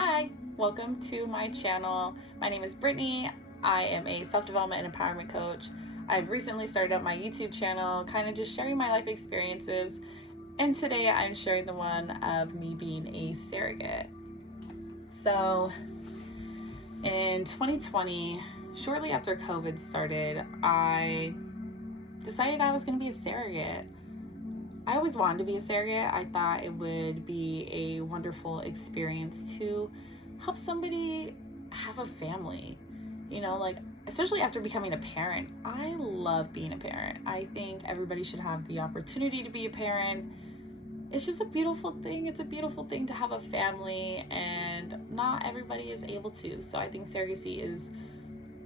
Hi, welcome to my channel. My name is Brittany. I am a self-development and empowerment coach. I've recently started up my YouTube channel, kind of just sharing my life experiences. And today I'm sharing the one of me being a surrogate. So in 2020, shortly after COVID started, I decided I was going to be a surrogate. I always wanted to be a surrogate. I thought it would be a wonderful experience to help somebody have a family, especially after becoming a parent. I love being a parent. I think everybody should have the opportunity to be a parent. It's just a beautiful thing. It's a beautiful thing to have a family, and not everybody is able to. So I think surrogacy is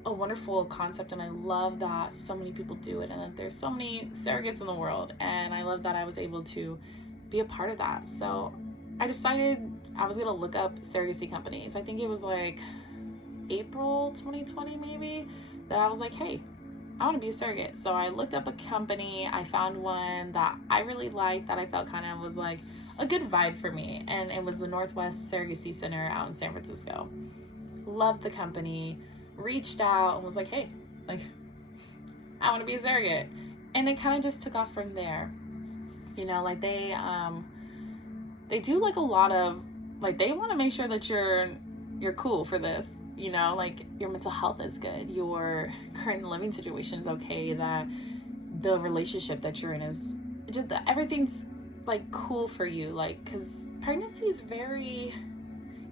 a wonderful concept, and I love that so many people do it, and that there's so many surrogates in the world, and I love that I was able to be a part of that. So I decided I was gonna look up surrogacy companies. I think it was like April 2020 maybe, that I was like, hey, I want to be a surrogate. So I looked up a company. I found one that I really liked, that I felt kind of was like a good vibe for me, and it was the Northwest Surrogacy Center out in San Francisco. Loved the company. Reached out and was like, hey, I want to be a surrogate. And it kind of just took off from there. They do like a lot of, they want to make sure that you're cool for this, your mental health is good, your current living situation is okay, that the relationship that you're in is just, everything's cool for you, because pregnancy is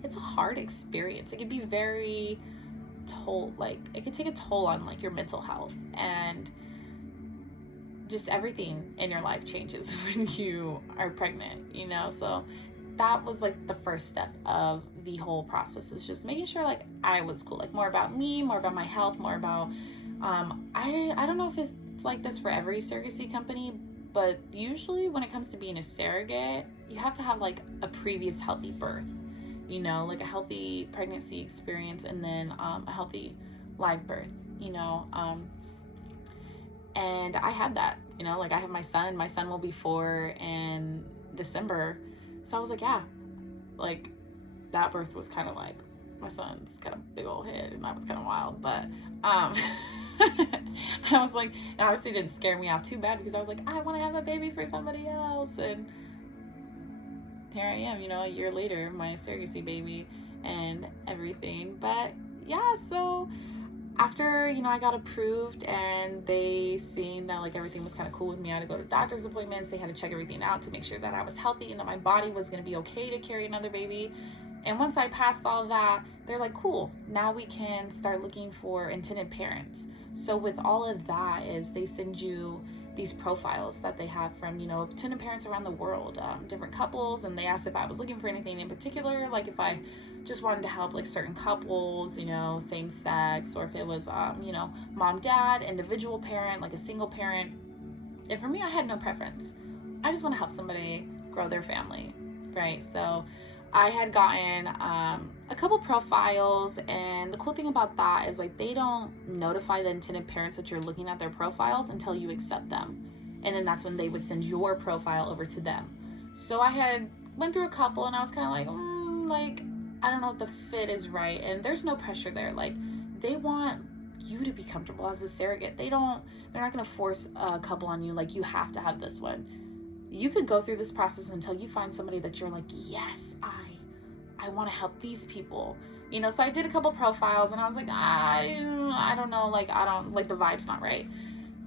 it's a hard experience. It can be very it could take a toll on your mental health, and just everything in your life changes when you are pregnant, so that was the first step of the whole process, is just making sure I was cool, more about me, more about my health, more about I don't know if it's like this for every surrogacy company, but usually when it comes to being a surrogate, you have to have a previous healthy birth, a healthy pregnancy experience, and then a healthy live birth, and I had that, I have my son will be 4 in December. So I was like, yeah, that birth was kind of my son's got a big old head, and that was kind of wild, but I was it obviously didn't scare me off too bad, because I was like, I want to have a baby for somebody else, and here I am, a year later, my surrogacy baby and everything. But yeah, so after, I got approved, and they seen that everything was kind of cool with me. I had to go to doctor's appointments. They had to check everything out to make sure that I was healthy and that my body was going to be okay to carry another baby. And once I passed all that, they're like, cool, now we can start looking for intended parents. So with all of that is they send you these profiles that they have from, intended parents around the world, different couples. And they asked if I was looking for anything in particular, if I just wanted to help certain couples, same sex, or if it was, mom, dad, individual parent, a single parent. And for me, I had no preference. I just want to help somebody grow their family, right? So I had gotten a couple profiles, and the cool thing about that is they don't notify the intended parents that you're looking at their profiles until you accept them, and then that's when they would send your profile over to them. So I had went through a couple, and I was kind of I don't know if the fit is right, and there's no pressure there. They want you to be comfortable as a surrogate. They're not going to force a couple on you, you have to have this one. You could go through this process until you find somebody that you're yes, I want to help these people, so I did a couple profiles, and I was I don't know, I don't the vibe's not right.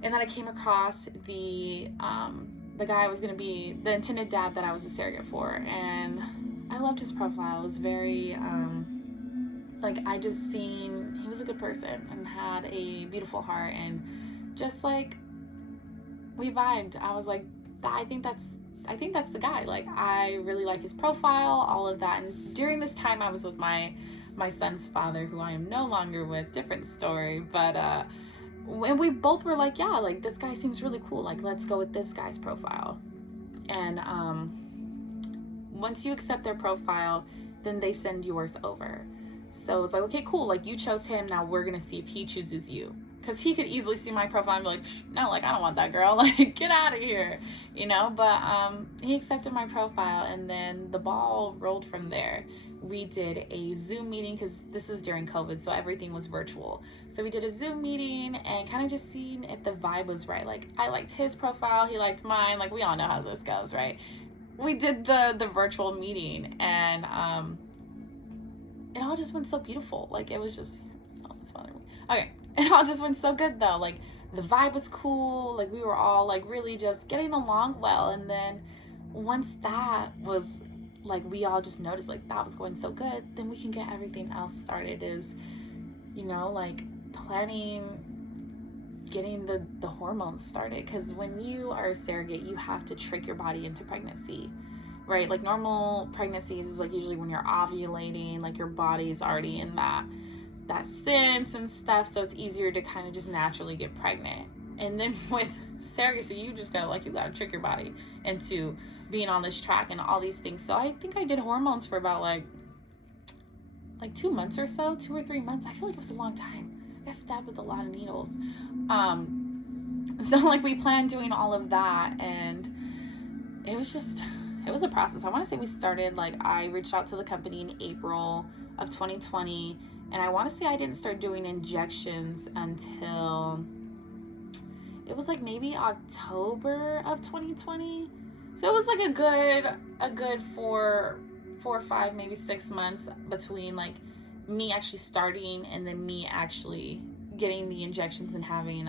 And then I came across the guy I was going to be the intended dad that I was a surrogate for, and I loved his profile. It was very I just seen he was a good person and had a beautiful heart, and just we vibed. I was I think that's the guy. I really like his profile, all of that. And during this time, I was with my son's father, who I am no longer with, different story. But and we both were yeah, this guy seems really cool. Let's go with this guy's profile. And once you accept their profile, then they send yours over. So it's okay, cool. You chose him. Now we're gonna see if he chooses you, because he could easily see my profile and be like, no, like, I don't want that girl, like, get out of here, you know. But he accepted my profile, and then the ball rolled from there. We did a Zoom meeting, because this was during COVID, so everything was virtual. So we did a Zoom meeting and kind of just seeing if the vibe was right. Like, I liked his profile, he liked mine, like, we all know how this goes, right? We did the virtual meeting, and it all just went so beautiful. Like, it was just, oh, that's bothering me. Okay, it all just went so good though. Like, the vibe was cool. Like, we were all like really just getting along well. And then once that was, like, we all just noticed like that was going so good, then we can get everything else started, is, you know, like planning, getting the hormones started. Because when you are a surrogate, you have to trick your body into pregnancy, right? Like, normal pregnancies is like usually when you're ovulating, like your body's already in that sense and stuff, so it's easier to kind of just naturally get pregnant. And then with surrogacy, you just gotta, like, you gotta trick your body into being on this track and all these things. So I think I did hormones for about like 2 months or so, 2 or 3 months. I feel like it was a long time. I got stabbed with a lot of needles. So like, we planned doing all of that, and it was a process. I want to say we started, like, I reached out to the company in April of 2020, and I want to say I didn't start doing injections until it was like maybe October of 2020. So it was like a good 4 or 5, maybe 6 months between like me actually starting and then me actually getting the injections and having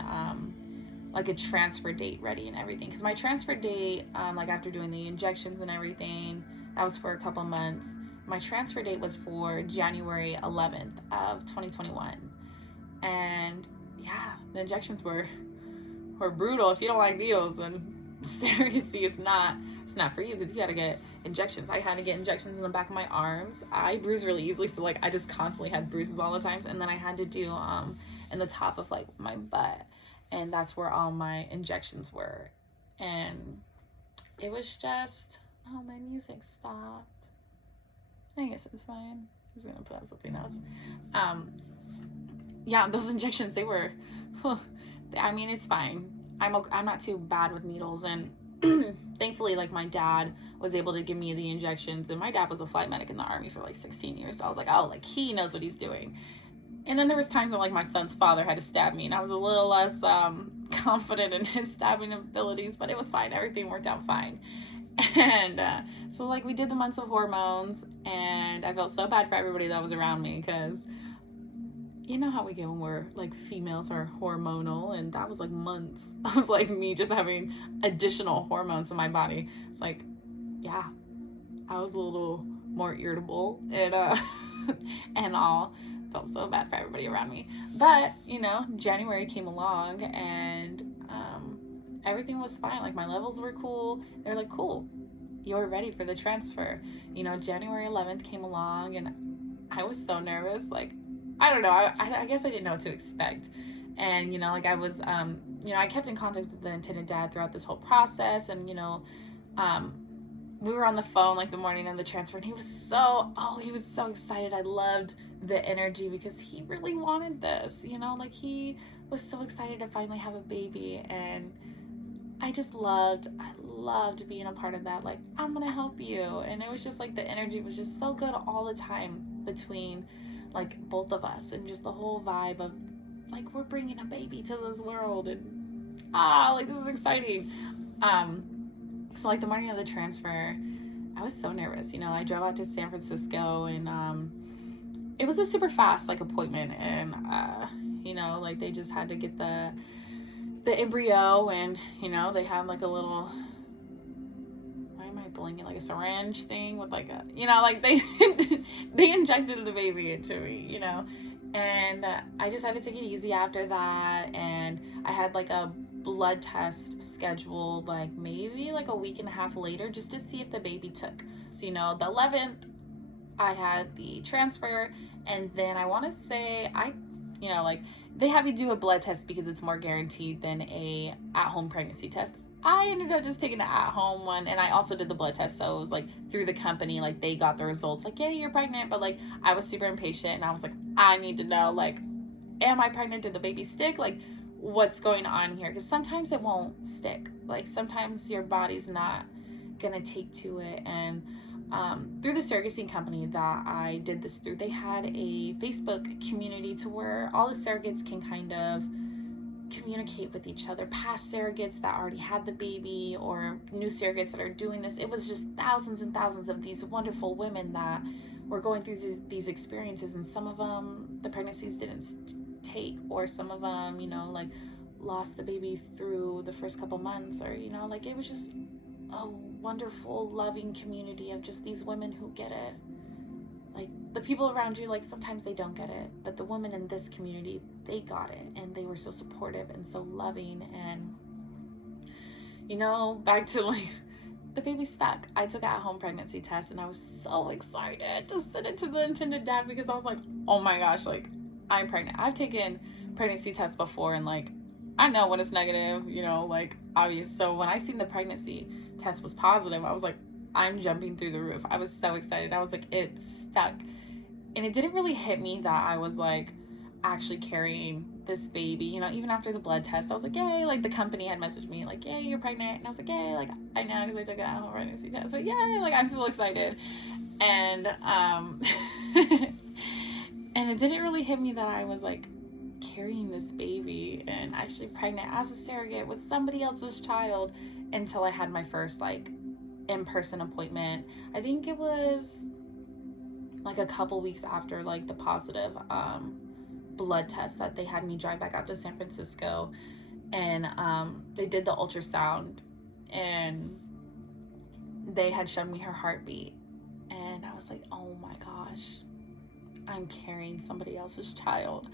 like a transfer date ready and everything. Because my transfer date, like after doing the injections and everything, that was for a couple months. My transfer date was for January 11th of 2021. And yeah, the injections were brutal. If you don't like needles, then surrogacy is not, it's not for you, because you got to get injections. I had to get injections in the back of my arms. I bruise really easily, so like I just constantly had bruises all the times. And then I had to do in the top of like my butt, and that's where all my injections were. And it was just, oh, my music stopped. I guess it's fine. I was gonna put on something else. Yeah, those injections, they were, I mean, it's fine. I'm not too bad with needles, and thankfully, like, my dad was able to give me the injections, and my dad was a flight medic in the Army for like 16 years, so I was like, oh, like, he knows what he's doing. And then there was times that like my son's father had to stab me, and I was a little less confident in his stabbing abilities, but it was fine. Everything worked out fine. And so like, we did the months of hormones, and I felt so bad for everybody that was around me, because you know how we get when we're like, females are hormonal, and that was like months of like me just having additional hormones in my body. It's like, yeah, I was a little more irritable and and all. Felt so bad for everybody around me. But you know, January came along, and everything was fine. Like, my levels were cool. They're like, cool, you're ready for the transfer. You know, January 11th came along, and I was so nervous. Like, I don't know, I guess I didn't know what to expect. And you know, like, I was you know, I kept in contact with the intended dad throughout this whole process, and you know, we were on the phone like the morning of the transfer, and he was so excited. I loved the energy, because he really wanted this, you know, like, he was so excited to finally have a baby. And I loved being a part of that. Like, I'm gonna help you. And it was just like, the energy was just so good all the time between like both of us, and just the whole vibe of like, we're bringing a baby to this world, and like, this is exciting. So like, the morning of the transfer, I was so nervous. You know, I drove out to San Francisco, and it was a super fast like appointment, and you know, like, they just had to get the embryo, and you know, they had like a little, why am I blinking, like a syringe thing with like a, you know, like, they they injected the baby into me, you know. And I just had to take it easy after that, and I had like a blood test scheduled like maybe like a week and a half later, just to see if the baby took. So, you know, the 11th I had the transfer, and then I want to say you know, like, they have you do a blood test because it's more guaranteed than a at-home pregnancy test. I ended up just taking the at-home one, and I also did the blood test, so it was like through the company, like, they got the results, like, yeah, you're pregnant. But like, I was super impatient, and I was like, I need to know, like, am I pregnant? Did the baby stick? Like, what's going on here, because sometimes it won't stick. Like sometimes your body's not gonna take to it. And through the surrogacy company that I did this through, they had a Facebook community to where all the surrogates can kind of communicate with each other, past surrogates that already had the baby or new surrogates that are doing this. It was just thousands and thousands of these wonderful women that were going through these experiences, and some of them the pregnancies didn't take, or some of them, you know, like lost the baby through the first couple months, or, you know, like it was just a wonderful, loving community of just these women who get it. Like the people around you, like sometimes they don't get it, but the women in this community, they got it, and they were so supportive and so loving. And, you know, back to like the baby stuck. I took an at-home pregnancy test, and I was so excited to send it to the intended dad, because I was like, oh my gosh, like I'm pregnant. I've taken pregnancy tests before, and like I know when it's negative, you know, like obvious. So when I seen the pregnancy test was positive, I was like, I'm jumping through the roof. I was so excited. I was like, it stuck. And it didn't really hit me that I was like actually carrying this baby, you know. Even after the blood test, I was like, yay. Like the company had messaged me like, yay, you're pregnant. And I was like, yay, like I know, because I took an at-home pregnancy test, but yay, like I'm so excited. And and it didn't really hit me that I was like carrying this baby and actually pregnant as a surrogate with somebody else's child, until I had my first like in-person appointment. I think it was like a couple weeks after like the positive blood test that they had me drive back out to San Francisco, and they did the ultrasound, and they had shown me her heartbeat, and I was like, oh my gosh, I'm carrying somebody else's child.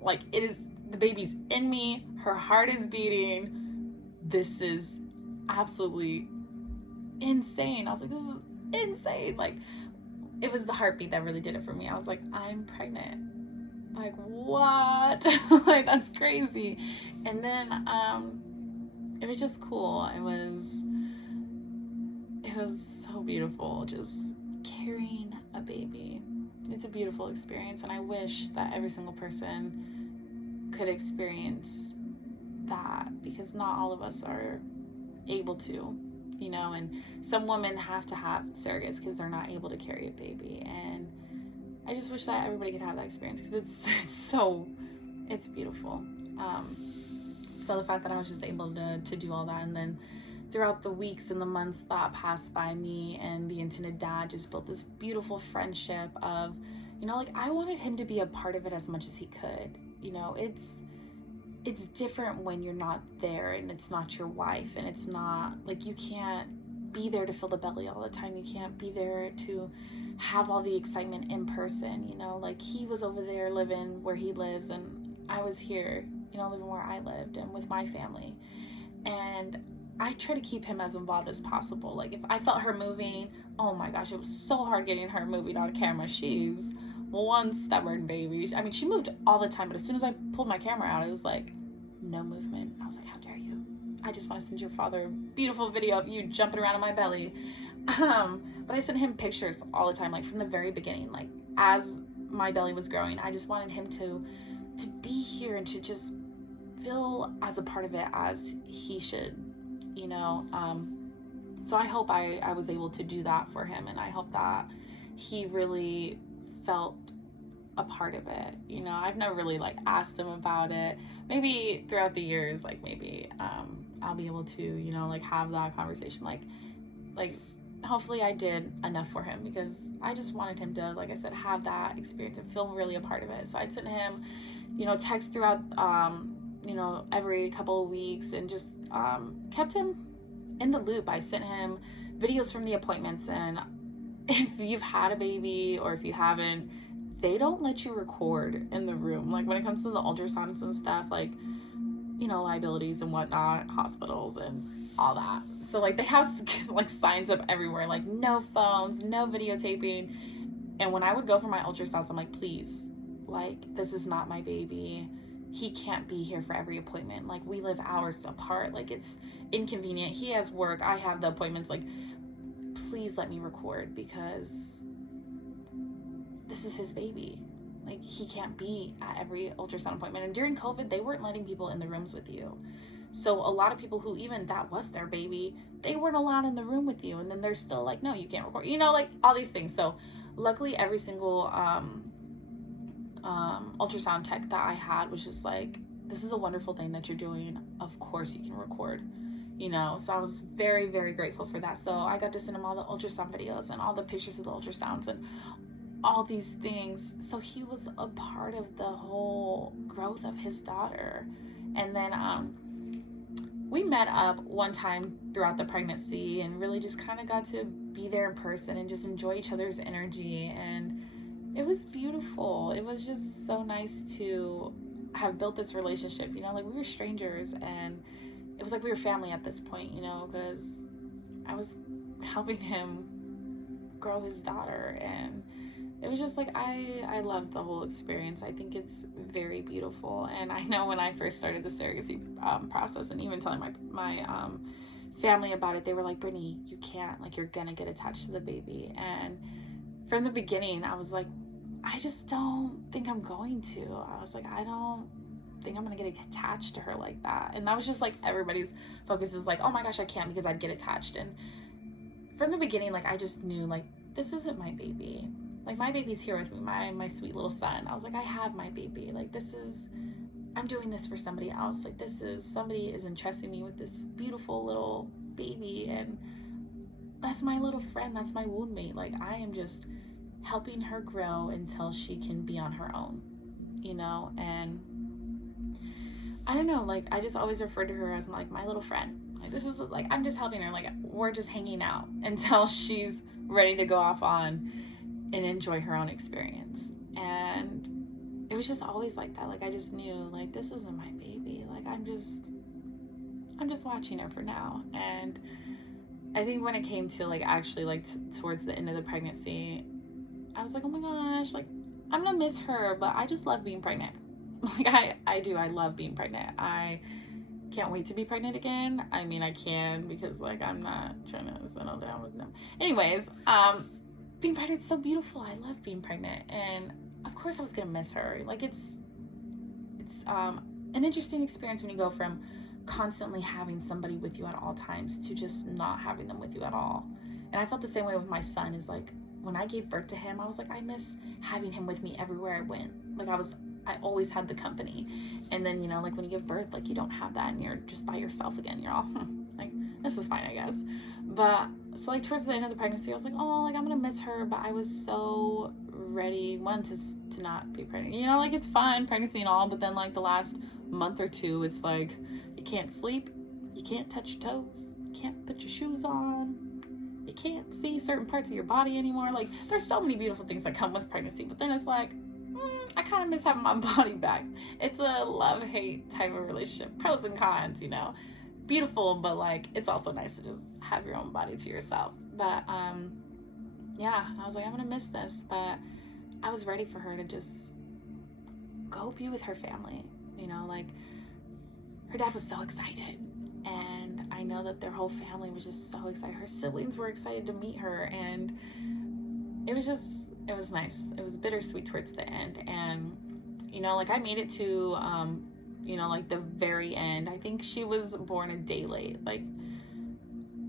Like it is, the baby's in me, her heart is beating. This is absolutely insane. I was like, this is insane. Like it was the heartbeat that really did it for me. I was like, I'm pregnant. Like what? Like that's crazy. And then it was just cool. It was so beautiful, just carrying a baby. It's a beautiful experience, and I wish that every single person could experience that, because not all of us are able to, you know. And some women have to have surrogates because they're not able to carry a baby, and I just wish that everybody could have that experience, because it's beautiful. So the fact that I was just able to do all that, and then throughout the weeks and the months that passed by, me and the intended dad just built this beautiful friendship of, you know, like I wanted him to be a part of it as much as he could. You know, it's different when you're not there, and it's not your wife, and it's not like you can't be there to fill the belly all the time. You can't be there to have all the excitement in person, you know. Like he was over there living where he lives, and I was here, you know, living where I lived and with my family. And I try to keep him as involved as possible. Like if I felt her moving, oh my gosh, it was so hard getting her moving on camera. She's one stubborn baby. I mean, she moved all the time, but as soon as I pulled my camera out, it was like no movement. I was like, how dare you? I just want to send your father a beautiful video of you jumping around in my belly. But I sent him pictures all the time, like from the very beginning, like as my belly was growing. I just wanted him to be here and to just feel as a part of it as he should, you know. So I hope I was able to do that for him, and I hope that he really felt a part of it, you know. I've never really like asked him about it. Maybe throughout the years, like maybe I'll be able to, you know, like have that conversation, like hopefully I did enough for him, because I just wanted him to, like I said, have that experience and feel really a part of it. So I'd send him, you know, texts throughout you know, every couple of weeks, and just kept him in the loop. I sent him videos from the appointments, and if you've had a baby or if you haven't, they don't let you record in the room. Like when it comes to the ultrasounds and stuff, like, you know, liabilities and whatnot, hospitals and all that. So like they have like signs up everywhere, like no phones, no videotaping. And when I would go for my ultrasounds, I'm like, please, like this is not my baby. He can't be here for every appointment. Like we live hours apart. Like it's inconvenient. He has work. I have the appointments. Like please let me record, because this is his baby. like he can't be at every ultrasound appointment. And during COVID, they weren't letting people in the rooms with you. So a lot of people who even that was their baby, they weren't allowed in the room with you. And then they're still like, no, you can't record, you know, like all these things. So luckily every single ultrasound tech that I had was just like, this is a wonderful thing that you're doing. Of course you can record, you know. So I was very, very grateful for that. So I got to send him all the ultrasound videos and all the pictures of the ultrasounds and all these things. So he was a part of the whole growth of his daughter. And then we met up one time throughout the pregnancy and really just kind of got to be there in person and just enjoy each other's energy. And it was beautiful. It was just so nice to have built this relationship, you know, like we were strangers and it was like we were family at this point, you know, because I was helping him grow his daughter. And it was just like, I loved the whole experience. I think it's very beautiful. And I know when I first started the surrogacy process, and even telling my family about it, they were like, Brittany, you can't, like, you're gonna get attached to the baby. And from the beginning, I was like, I just don't think I'm going to. I was like, I don't think I'm gonna get attached to her like that. And that was just like everybody's focus is like, oh my gosh, I can't because I'd get attached. And from the beginning, like I just knew, like, this isn't my baby. Like, my baby's here with me, my sweet little son. I was like, I have my baby. Like, I'm doing this for somebody else. Like, somebody is entrusting me with this beautiful little baby, and that's my little friend. That's my wound mate. Like, I am just helping her grow until she can be on her own, you know? And I don't know, like, I just always referred to her as like my little friend. Like, this is like, I'm just helping her. Like, we're just hanging out until she's ready to go off on and enjoy her own experience. And it was just always like that. Like, I just knew, like, this isn't my baby. Like, I'm just watching her for now. And I think when it came to, like, actually, like, towards the end of the pregnancy, I was like, oh my gosh, like, I'm gonna miss her, but I just love being pregnant. Like, I do. I love being pregnant. I can't wait to be pregnant again. I mean, I can, because, like, I'm not trying to settle down with them. Anyways, being pregnant is so beautiful. I love being pregnant. And of course I was gonna miss her. Like, it's an interesting experience when you go from constantly having somebody with you at all times to just not having them with you at all. And I felt the same way with my son. Is like, when I gave birth to him, I was like, I miss having him with me everywhere I went. Like, I always had the company. And then, you know, like, when you give birth, like, you don't have that and you're just by yourself again. You're all like, this is fine, I guess. But so, like, towards the end of the pregnancy, I was like, oh, like, I'm gonna miss her. But I was so ready, one, to not be pregnant, you know, like, it's fine, pregnancy and all, but then, like, the last month or two, it's like, you can't sleep, you can't touch your toes, you can't put your shoes on, you can't see certain parts of your body anymore. Like, there's so many beautiful things that come with pregnancy, but then it's like, I kind of miss having my body back. It's a love-hate type of relationship, pros and cons, you know. Beautiful, but, like, it's also nice to just have your own body to yourself. But yeah, I was like, I'm gonna miss this, but I was ready for her to just go be with her family, you know. Like, her dad was so excited, and I know that their whole family was just so excited. Her siblings were excited to meet her, and it was nice. It was bittersweet towards the end. And, you know, like, I made it to you know, like, the very end. I think she was born a day late. Like,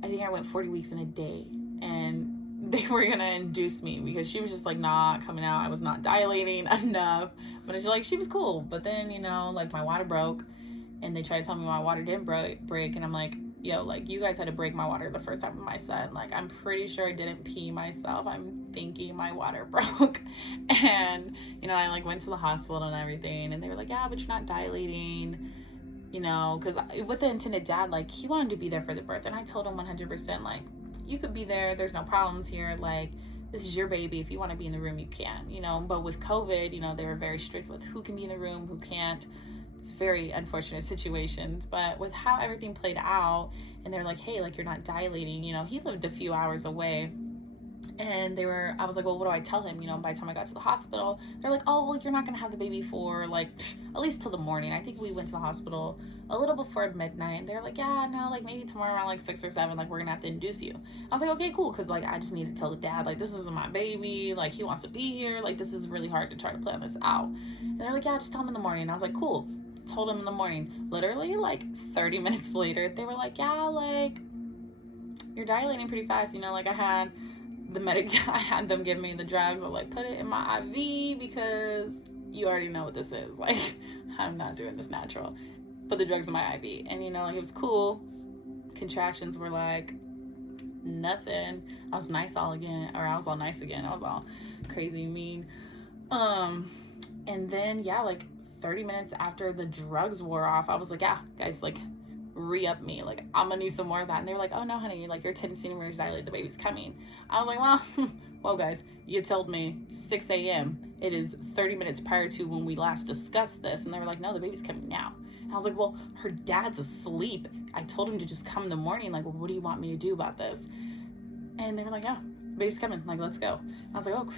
I think I went 40 weeks in a day, and they were gonna induce me because she was just, like, not coming out. I was not dilating enough, but it's like, she was cool. But then, you know, like, my water broke, and they tried to tell me my water didn't break, and I'm like, yo, like, you guys had to break my water the first time with my son. Like, I'm pretty sure I didn't pee myself. I'm thinking my water broke. And, you know, I, like, went to the hospital and everything, and they were like, yeah, but you're not dilating, you know, because with the intended dad, like, he wanted to be there for the birth. And I told him 100%, like, you could be there. There's no problems here. Like, this is your baby. If you want to be in the room, you can, you know. But with COVID, you know, they were very strict with who can be in the room, who can't. It's very unfortunate situations. But with how everything played out, and they're like, hey, like, you're not dilating, you know, he lived a few hours away. And I was like, well, what do I tell him? By the time I got to the hospital, they're like, oh, well, you're not going to have the baby for like at least till the morning. I think we went to the hospital a little before midnight. They're like, yeah, no, like maybe tomorrow around like 6 or 7, like we're going to have to induce you. I was like, okay, cool. Cause like, I just need to tell the dad, like, this isn't my baby. Like, he wants to be here. Like, this is really hard to try to plan this out. And they're like, yeah, just tell him in the morning. I was like, cool. Told him in the morning. Literally like 30 minutes later, they were like, yeah, like, you're dilating pretty fast. Like I had I had them give me the drugs. I was like, put it in my IV because you already know what this is. Like, I'm not doing this natural. Put the drugs in my IV. And, like, it was cool. Contractions were like nothing. I was nice all again. Or I was all nice again. I was all crazy mean. And then, yeah, like 30 minutes after the drugs wore off, I was like, yeah, guys, like, re-up me, like I'm gonna need some more of that. And they were like, oh no honey, like you're 10 centimeters dilated, the baby's coming. I was like, well guys, you told me 6 a.m. It is 30 minutes prior to when we last discussed this. And they were like, no, the baby's coming now. And I was like, well, her dad's asleep. I told him to just come in the morning. Like, what do you want me to do about this? And they were like, yeah, baby's coming, like let's go. I was like, oh,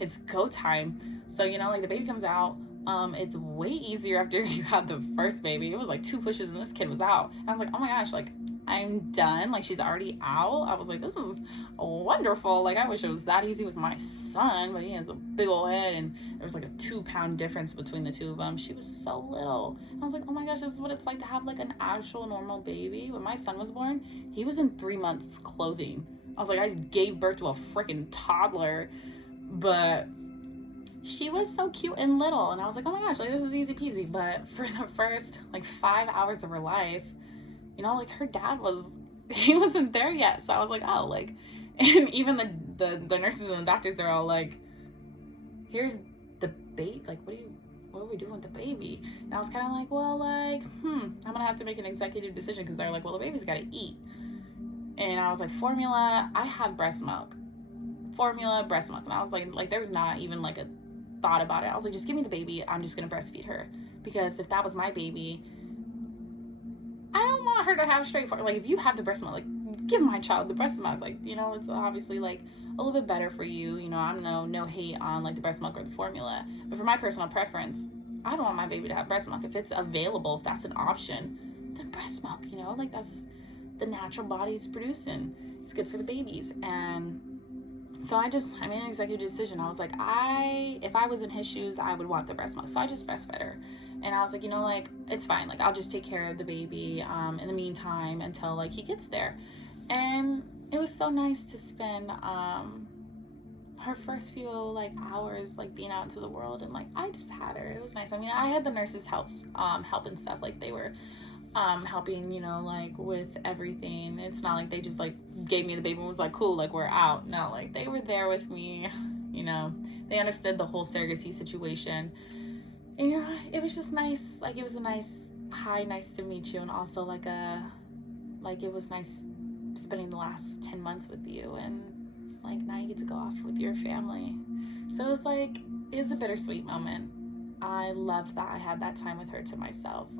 it's go time. So like the baby comes out. It's way easier after you have the first baby. It was like 2 pushes and this kid was out. And I was like, oh my gosh, like I'm done. Like she's already out. I was like, this is wonderful. Like I wish it was that easy with my son, but he has a big old head and there was like a 2-pound difference between the two of them. She was so little. I was like, oh my gosh, this is what it's like to have like an actual normal baby. When my son was born, he was in 3 months clothing. I was like, I gave birth to a freaking toddler, but she was so cute and little. And I was like, oh my gosh, like this is easy peasy. But for the first like 5 hours of her life, like her dad he wasn't there yet. So I was like, oh, like, and even the nurses and the doctors, they're all like, here's the baby. Like, what are we doing with the baby? And I was kind of like, well, like, I'm gonna have to make an executive decision. Cause they're like, well, the baby's gotta eat. And I was like, formula, I have breast milk. Formula, breast milk. And I was like there's not even like a thought about it. I was like, just give me the baby. I'm just gonna breastfeed her. Because if that was my baby, I don't want her to have straightforward. Like, if you have the breast milk, like, give my child the breast milk. Like, it's obviously like a little bit better for you. I'm no hate on like the breast milk or the formula. But for my personal preference, I don't want my baby to have breast milk. If it's available, if that's an option, then breast milk, like that's the natural body's producing. It's good for the babies. And so I made an executive decision. I was like, if I was in his shoes, I would want the breast milk. So I just breastfed her. And I was like, like, it's fine. Like, I'll just take care of the baby in the meantime until, like, he gets there. And it was so nice to spend her first few, like, hours, like, being out into the world. And, like, I just had her. It was nice. I mean, I had the nurses help and stuff. Like, they were helping, like, with everything. It's not like they just, like, gave me the baby and was like, cool, like, we're out. No, like, they were there with me. They understood the whole surrogacy situation. And it was just nice. Like, it was a nice, hi, nice to meet you. And also like it was nice spending the last 10 months with you. And like, now you get to go off with your family. So it was a bittersweet moment. I loved that I had that time with her to myself.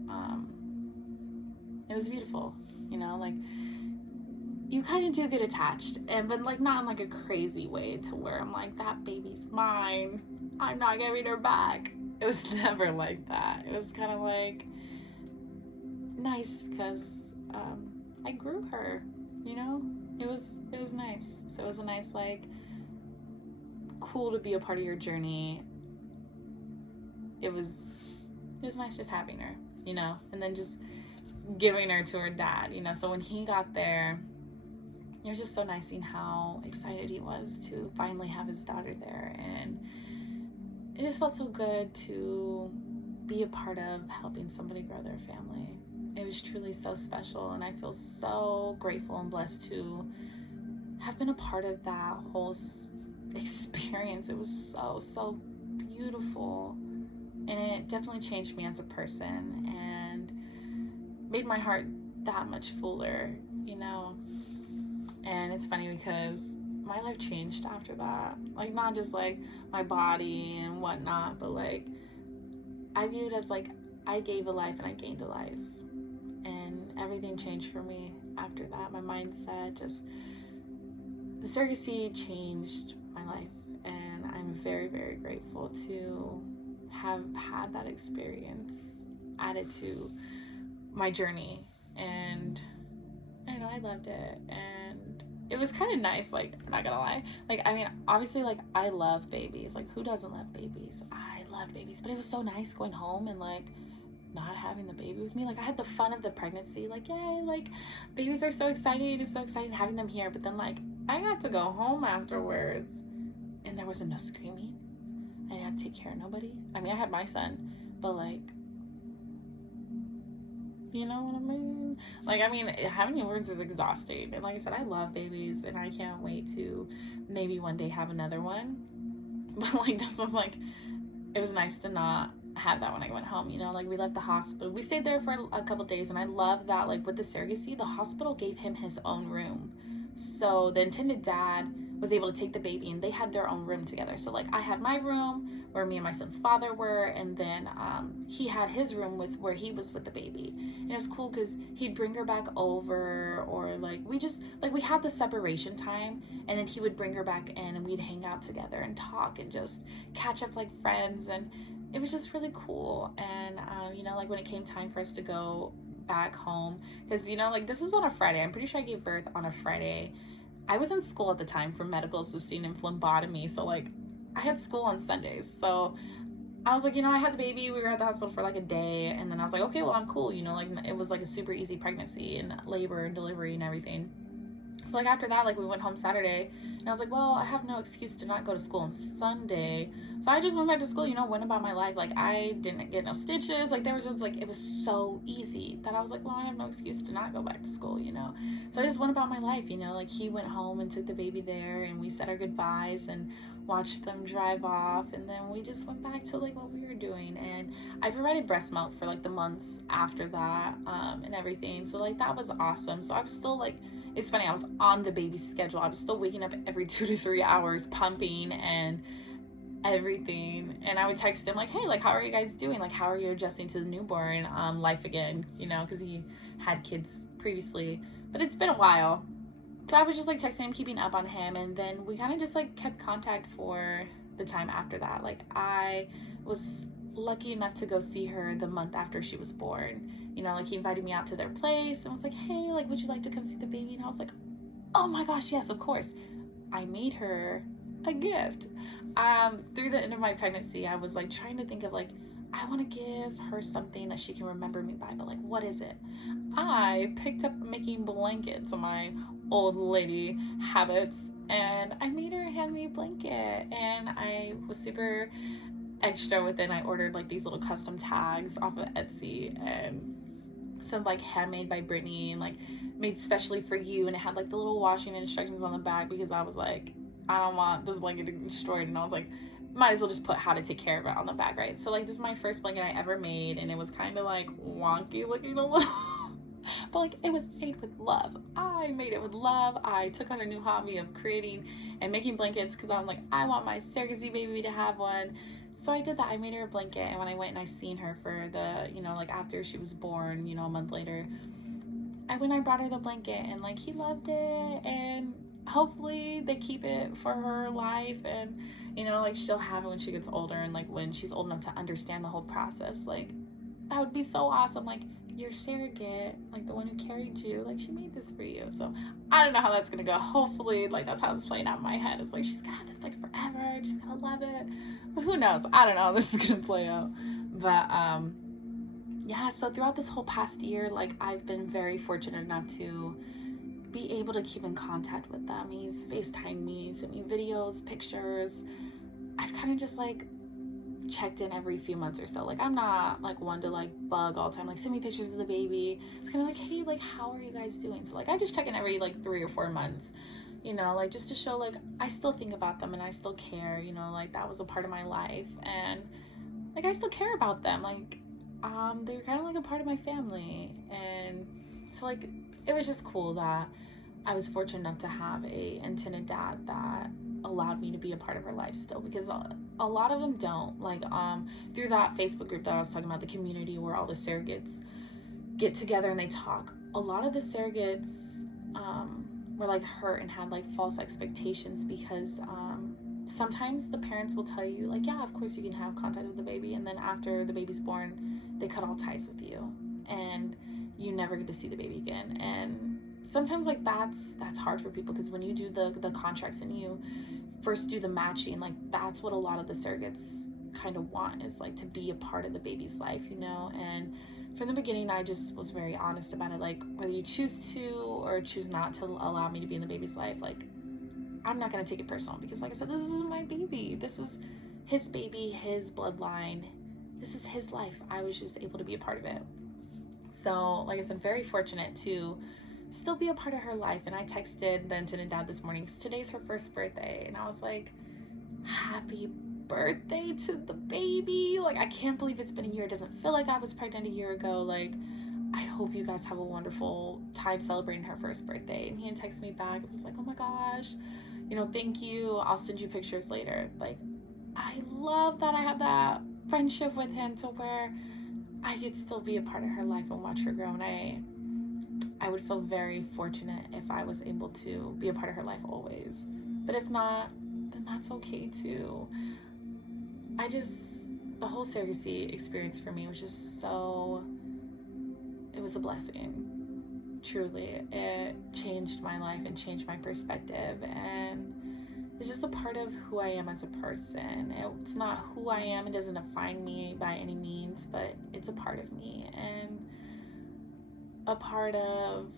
It was beautiful, like you kind of do get attached, but like not in like a crazy way to where I'm like, that baby's mine, I'm not giving her back. It was never like that. It was kind of like nice because I grew her, it was nice. So it was a nice, like, cool to be a part of your journey. It was nice just having her, and then just giving her to her dad, so when he got there, it was just so nice seeing how excited he was to finally have his daughter there. And it just felt so good to be a part of helping somebody grow their family. It was truly so special, and I feel so grateful and blessed to have been a part of that whole experience. It was so beautiful, and it definitely changed me as a person and made my heart that much fuller, And it's funny because my life changed after that. Like, not just like my body and whatnot, but like I viewed it as like I gave a life and I gained a life, and everything changed for me after that. My mindset just the surrogacy changed my life, and I'm very, very grateful to have had that experience added to my journey. And I don't know, I loved it, and it was kind of nice. Like, I'm not gonna lie, like, I mean, obviously, like, I love babies. Like, who doesn't love babies? I love babies, but it was so nice going home and like not having the baby with me. Like, I had the fun of the pregnancy, like, yay, like, babies are so exciting, it's so exciting having them here. But then, like, I got to go home afterwards, and there wasn't no screaming. I didn't have to take care of nobody. I mean, I had my son, but like, you know what I mean? Like, I mean, having newborns is exhausting. And like I said, I love babies, and I can't wait to maybe one day have another one. But like, this was like, it was nice to not have that when I went home, you know. Like, we left the hospital, we stayed there for a couple days, and I love that, like, with the surrogacy, the hospital gave him his own room, so the intended dad was able to take the baby, and they had their own room together. So like, I had my room where me and my son's father were, and then he had his room with where he was with the baby. And it was cool because he'd bring her back over, or like, we just, like, we had the separation time, and then he would bring her back in, and we'd hang out together and talk and just catch up like friends. And it was just really cool. And you know, like, when it came time for us to go back home, because, you know, like, this was on a Friday. I'm pretty sure I gave birth on a Friday. I was in school at the time for medical assisting and phlebotomy, so like, I had school on Sundays. So I was like, you know, I had the baby, we were at the hospital for like a day, and then I was like, okay, well, I'm cool, you know, like, it was like a super easy pregnancy and labor and delivery and everything. So like, after that, like, we went home Saturday, and I was like, well, I have no excuse to not go to school on Sunday. So I just went back to school, you know, went about my life. Like, I didn't get no stitches. Like, there was just like, it was so easy that I was like, well, I have no excuse to not go back to school, you know. So I just went about my life, you know. Like, he went home and took the baby there, and we said our goodbyes and watched them drive off, and then we just went back to like what we were doing. And I provided breast milk for like the months after that, and everything. So like, that was awesome. So I was still like, it's funny, I was on the baby's schedule. I was still waking up every 2 to 3 hours, pumping and everything. And I would text him like, hey, like, how are you guys doing? Like, how are you adjusting to the newborn life again? You know, because he had kids previously, but it's been a while. So I was just like texting him, keeping up on him. And then we kind of just like kept contact for the time after that. Like, I was lucky enough to go see her the month after she was born. You know, like, he invited me out to their place and was like, hey, like, would you like to come see the baby? And I was like, oh my gosh, yes, of course. I made her a gift. Through the end of my pregnancy, I was like trying to think of like, I want to give her something that she can remember me by, but like, what is it? I picked up making blankets, my old lady habits, and I made her a handmade blanket, and I was super extra with it. And I ordered like these little custom tags off of Etsy, and some like handmade by Brittany, and like made specially for you, and it had like the little washing instructions on the back, because I was like, I don't want this blanket to get destroyed. And I was like, might as well just put how to take care of it on the back, right? So like, this is my first blanket I ever made, and it was kind of like wonky looking a little but like, it was made with love. I made it with love. I took on a new hobby of creating and making blankets, because I'm like, I want my surrogacy baby to have one. So I did that. I made her a blanket, and when I went and I seen her for the, you know, like, after she was born, you know, a month later, I brought her the blanket, and like, he loved it, and hopefully they keep it for her life, and, you know, like, she'll have it when she gets older, and like, when she's old enough to understand the whole process. Like, that would be so awesome. Like, your surrogate, like the one who carried you, like, she made this for you. So I don't know how that's gonna go. Hopefully, like, that's how it's playing out in my head. It's like, she's gonna have this blanket forever, she's gonna love it. But who knows? I don't know how this is gonna play out. But yeah, so throughout this whole past year, like, I've been very fortunate enough to be able to keep in contact with them. He's FaceTimed me, sent me videos, pictures. I've kind of just like checked in every few months or so. Like, I'm not like one to like bug all the time, like, send me pictures of the baby. It's kind of like, hey, like, how are you guys doing? So like, I just check in every like 3 or 4 months, you know, like, just to show like I still think about them and I still care, you know, like, that was a part of my life, and like, I still care about them. Like, they're kind of like a part of my family. And so like, it was just cool that I was fortunate enough to have a intended dad that allowed me to be a part of her life still, because a lot of them don't. Like, through that Facebook group that I was talking about, the community where all the surrogates get together and they talk, a lot of the surrogates, were like hurt and had like false expectations, because sometimes the parents will tell you like, yeah, of course you can have contact with the baby, and then after the baby's born, they cut all ties with you and you never get to see the baby again. And sometimes like that's hard for people, because when you do the contracts and you first do the matching, like that's what a lot of the surrogates kind of want, is like to be a part of the baby's life, you know. And from the beginning, I just was very honest about it, like whether you choose to or choose not to allow me to be in the baby's life, like I'm not going to take it personal, because like I said, this isn't my baby. This is his baby, his bloodline. This is his life. I was just able to be a part of it. So like I said, very fortunate to still be a part of her life. And I texted the intended dad this morning, because today's her first birthday, and I was like, happy birthday to the baby. Like, I can't believe it's been a year. It doesn't feel like I was pregnant a year ago. Like, I hope you guys have a wonderful time celebrating her first birthday. And he had texted me back. It was like, oh my gosh, you know, thank you. I'll send you pictures later. Like, I love that I have that friendship with him, to where I could still be a part of her life and watch her grow. And I would feel very fortunate if I was able to be a part of her life always. But if not, then that's okay too. The whole surrogacy experience for me was just so, it was a blessing. Truly, it changed my life and changed my perspective, and it's just a part of who I am as a person. It's not who I am, it doesn't define me by any means, but it's a part of me, and a part of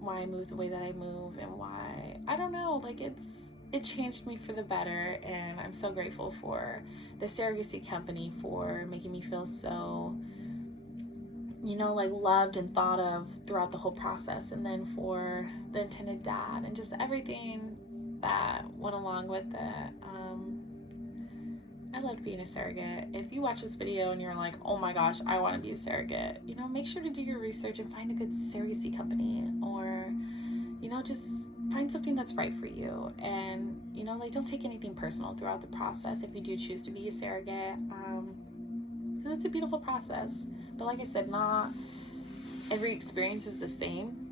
why I move the way that I move, and why, I don't know, like it changed me for the better. And I'm so grateful for the surrogacy company for making me feel so, you know, like loved and thought of throughout the whole process, and then for the intended dad and just everything that went along with it. I loved being a surrogate. If you watch this video and you're like, oh my gosh, I want to be a surrogate, you know, make sure to do your research and find a good surrogacy company, or, you know, just find something that's right for you. And, you know, like, don't take anything personal throughout the process if you do choose to be a surrogate, because it's a beautiful process. But like I said, not every experience is the same,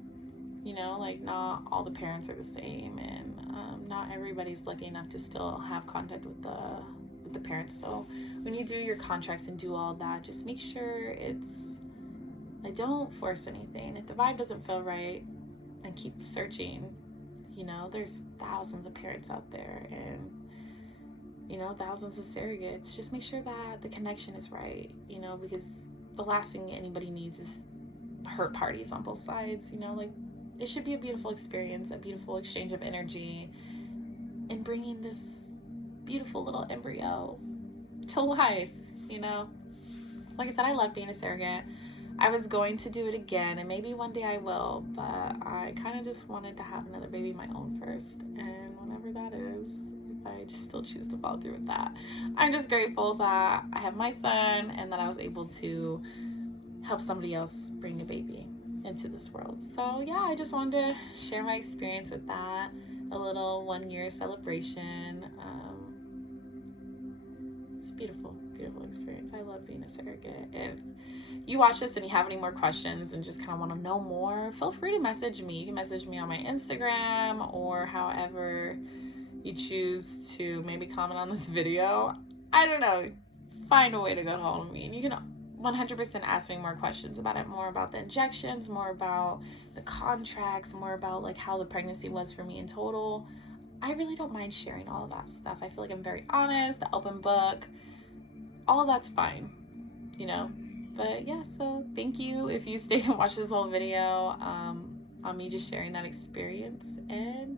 you know, like not all the parents are the same, and not everybody's lucky enough to still have contact with the parents. So when you do your contracts and do all that, just make sure don't force anything. If the vibe doesn't feel right, then keep searching. You know, there's thousands of parents out there, and, you know, thousands of surrogates. Just make sure that the connection is right, you know, because the last thing anybody needs is hurt parties on both sides. You know, like, it should be a beautiful experience, a beautiful exchange of energy, and bringing this beautiful little embryo to life, you know. Like I said, I love being a surrogate. I was going to do it again, and maybe one day I will, but I kind of just wanted to have another baby of my own first, and whenever that is, if I just still choose to follow through with that. I'm just grateful that I have my son, and that I was able to help somebody else bring a baby into this world. So yeah, I just wanted to share my experience with that, a little 1-year celebration. It's a beautiful experience. I love being a surrogate. If you watch this and you have any more questions and just kind of want to know more, feel free to message me. You can message me on my Instagram, or however you choose to maybe comment on this video. I don't know. Find a way to get a hold of me. And you can 100% ask me more questions about it, more about the injections, more about the contracts, more about like how the pregnancy was for me in total. I really don't mind sharing all of that stuff. I feel like I'm very honest, open book. All of that's fine, you know. But yeah, so thank you if you stayed and watched this whole video on me just sharing that experience. And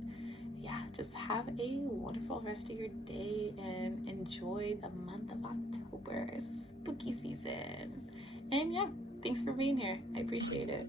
yeah, just have a wonderful rest of your day and enjoy the month of October, spooky season. And yeah, thanks for being here. I appreciate it.